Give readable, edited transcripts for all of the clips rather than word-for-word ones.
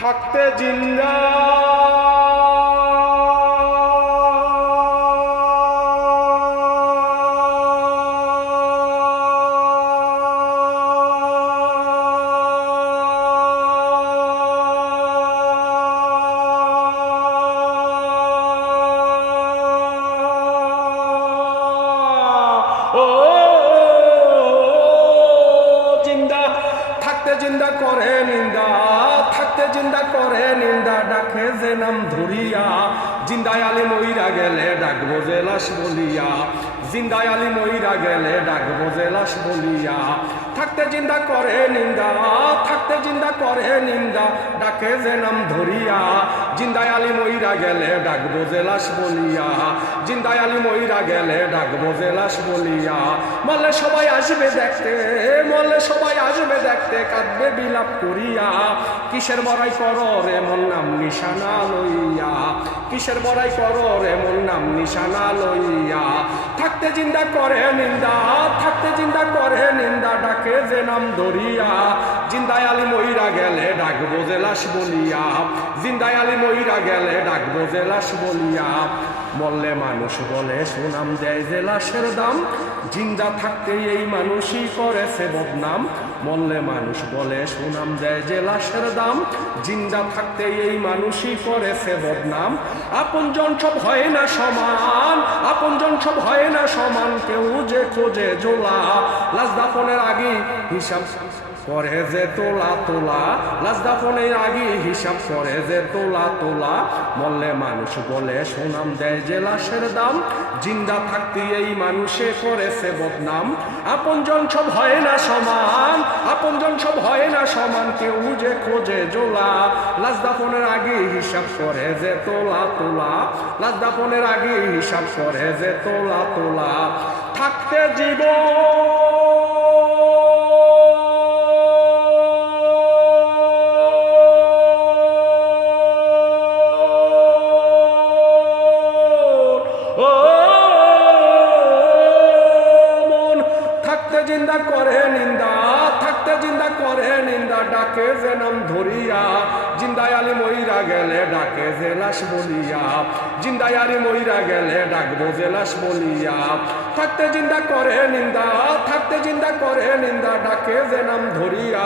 থাকতে জিন্দা জিন্দা করে নিন্দা, থাকতে জিন্দা করে নিন্দা, ডাকে যে নাম ধরিয়া, জিন্দায় আলী মইরা গেলে ডাকবো যে লাশ বলিয়া, জিন্দায় আলী মইরা গেলে ডাকবো যে লাশ বলিয়া। থাকতে জিন্দা করে নিন্দা, থাকতে জিন্দা করে নিন্দা, ডাকে যে নাম ধরিয়া, জিন্দায় আলী মইরা গেলে ডাকবো যে লাশ বলিয়া, জিন্দায় আলী মইরা গেলে ডাকবো যে লাশ বলিয়া। মরলে সবাই আসবে দেখতে, মরলে সবাই আসবে দেখতে, কাঁদবে বিলাপ করিয়া, কিসের বড়াই করো রে মন নাম নিশানা লইয়া, কিসের বড়াই করো রে মন নাম নিশানা লইয়া। থাকতে জিন্দা করে নিন্দা, থাকতে জিন্দা করে নিন্দা, ডাকে যে নাম ধরিয়া, জিন্দায় আলী মইরা গেলে ডাকবো যে লাশ বলিয়া, জিন্দায় আলী মইরা গেলে ডাকবো যে লাশ বলিয়া। মরলে মানুষ বলে সুনাম দেয় যে লাশের দাম, জিন্দা থাকতে এই মানুষই করেছে বদনাম। মরলে মানুষ বলে সুনাম দেয় যে লাশের দাম, জিন্দা থাকতে এই মানুষই করেছে বদনাম। আপনজন সব হয় না সমান, আপনজন সব হয় না সমান, কেউ যে খোঁজে জোলা, লাশ দাফনের আগে হিসাব করে যে তোলা তোলা, লাশ দাফনের আগে হিসাব করে যে তোলা তোলা। মরলে মানুষ বলে সুনাম দেয় যে লাশের দাম, জিন্দা থাকতে এই মানুষে করেছে বদনাম। আপনজন সব হয় না সমান, আপনজন সব হয় না সমান, কেউ যে খোঁজে জোলা, লাশ দাফনের আগে হিসাব করে যে তোলা তোলা, লাশ দাফনের আগে হিসাব করে যে তোলা তোলা। থাকতে জীবন জিন্দা করে নিন্দা, থাকতে জিন্দা করে নিন্দা, ডাকে যে নাম ধরিয়া, জিন্দায় আলী মইরা গেলে ডাকে যে লাশ বলিয়া, জিন্দায় আলী মইরা গেলে ডাকবো যে লাশ বলিয়া। থাকতে জিন্দা করে নিন্দা, থাকতে জিন্দা করে নিন্দা, ডাকে যে নাম ধরিয়া,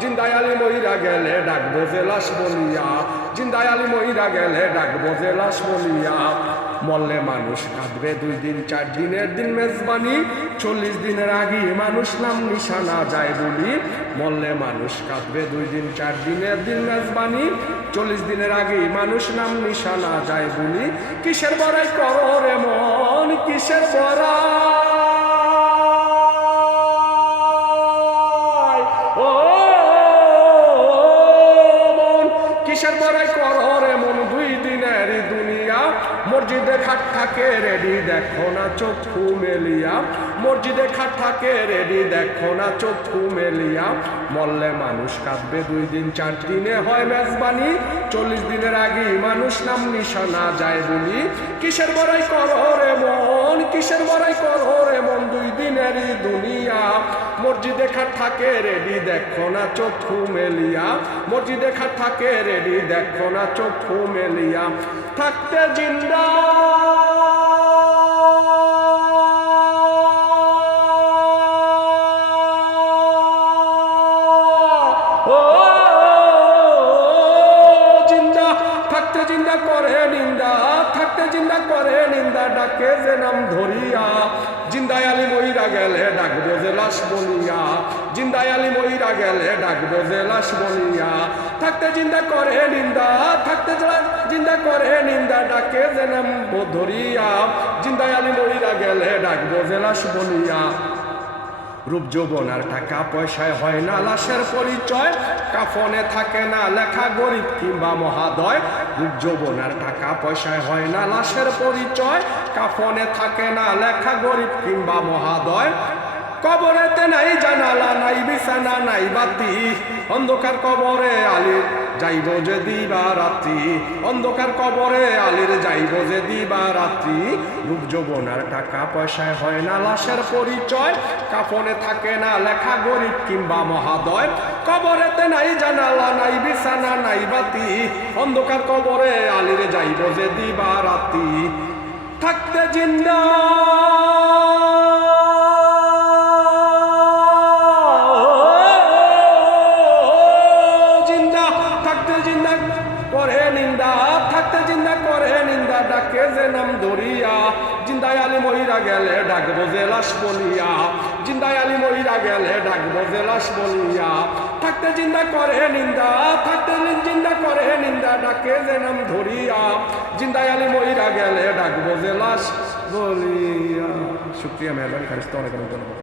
জিন্দায় আলী মইরা গেলে ডাকবো যে লাশ বলিয়া, জিন্দায় আলী মইরা গেলে ডাকবো যে লাশ বলিয়া। মরলে মানুষ কাঁদবে 2 দিন 4 দিনের দিন মেজবানি, 40 দিনের আগে মানুষ নাম নিশানা যায় বলি। মরলে মানুষ কাঁদবে 2 দিন 4 দিনের দিন মেজবানি, 40 দিনের আগে মানুষ নাম নিশানা যায় বলি। কিসের বড়াই করো রে মন, কিসের বড়াই, ও মন কিসের বড়াই করো রে মন, 2 দিনের দুনিয়া। মসজিদে খাট থাকে রেডি দেখো না চক্ষু মেলিয়া, মসজিদে খাট থাকে রেডি দেখো না চক্ষু মেলিয়া। মরলে মানুষ কাঁদবে 2 দিন 4 দিনে হয় মেজবানি, 40 দিনের আগে মানুষ নাম নিশানা যায় বলি। কিসের বড়াই করো রে মন, কিসের বড়াই করো রে মন, 2 দিনেরই দুনিয়া। মসজিদে খাট থাকে রেডি দেখো না চক্ষু মেলিয়া, মসজিদে খাট থাকে রেডি দেখো না চক্ষু মেলিয়া। থাকতে জিন্দা জিন্দা করে নিন্দা, থাকতে জিন্দা করে নিন্দা, ডাকে যে নাম ধরিয়া, জিন্দায় আলী মইরা গেলে ডাকবো যে লাশ বলিয়া, জিন্দায় আলী মইরা গেলে ডাকবো যে লাশ বলিয়া। থাকতে জিন্দা করে নিন্দা, থাকতে জিন্দা করে নিন্দা, ডাকে যে নাম ধরিয়া, জিন্দায় আলী মইরা গেলে ডাকবো যে লাশ বলিয়া। রূপ যৌবন আর টাকা পয়সায় হয় না লাশের পরিচয়, কাফনে থাকে না লেখা গরিব কিংবা মহাদয়। রূপ যৌবন আর টাকা পয়সায় হয় না লাশের পরিচয়, কাফনে থাকে না লেখা গরিব কিংবা মহাদয়। কবরেতে নাই জানালা নাই বিছানা নাই বাতি অন্ধকার কবরে আলীর যাইব যে দিবা রাত্রি অন্ধকার কবরে আলীর যাইব যে দিবা রাত্রি রূপ যৌবনার টাকা পয়সায় হয় না লাশের পরিচয় কাফনে থাকে না লেখা গরিব কিংবা মহাদয় কবরেতে নাই জানালা নাই বিছানা নাই বাতি অন্ধকার কবরে আলীর যাইব যে দিবা রাত্রি থাকতে জিন্দা করে নিন্দা থাকতে জিন্দা করে নিন্দা ডাকে যে নাম ধরিয়া জিন্দায় আলী মহিরা গেলে ডাকবো যে লাশ বলিয়া জিন্দায় আলী মহিরা গেলে ডাকবো যে লাশ বলিয়া থাকতে জিন্দা করে নিন্দা থাকতে জিন্দা করে নিন্দা ডাকে যে নাম ধরিয়া জিন্দায় আলী মহিরা গেলে ডাকবো যে লাশ বলিয়া শুক্রিয়া মেহরবানি খারিস্তা অনেক অনেক ধন্যবাদ।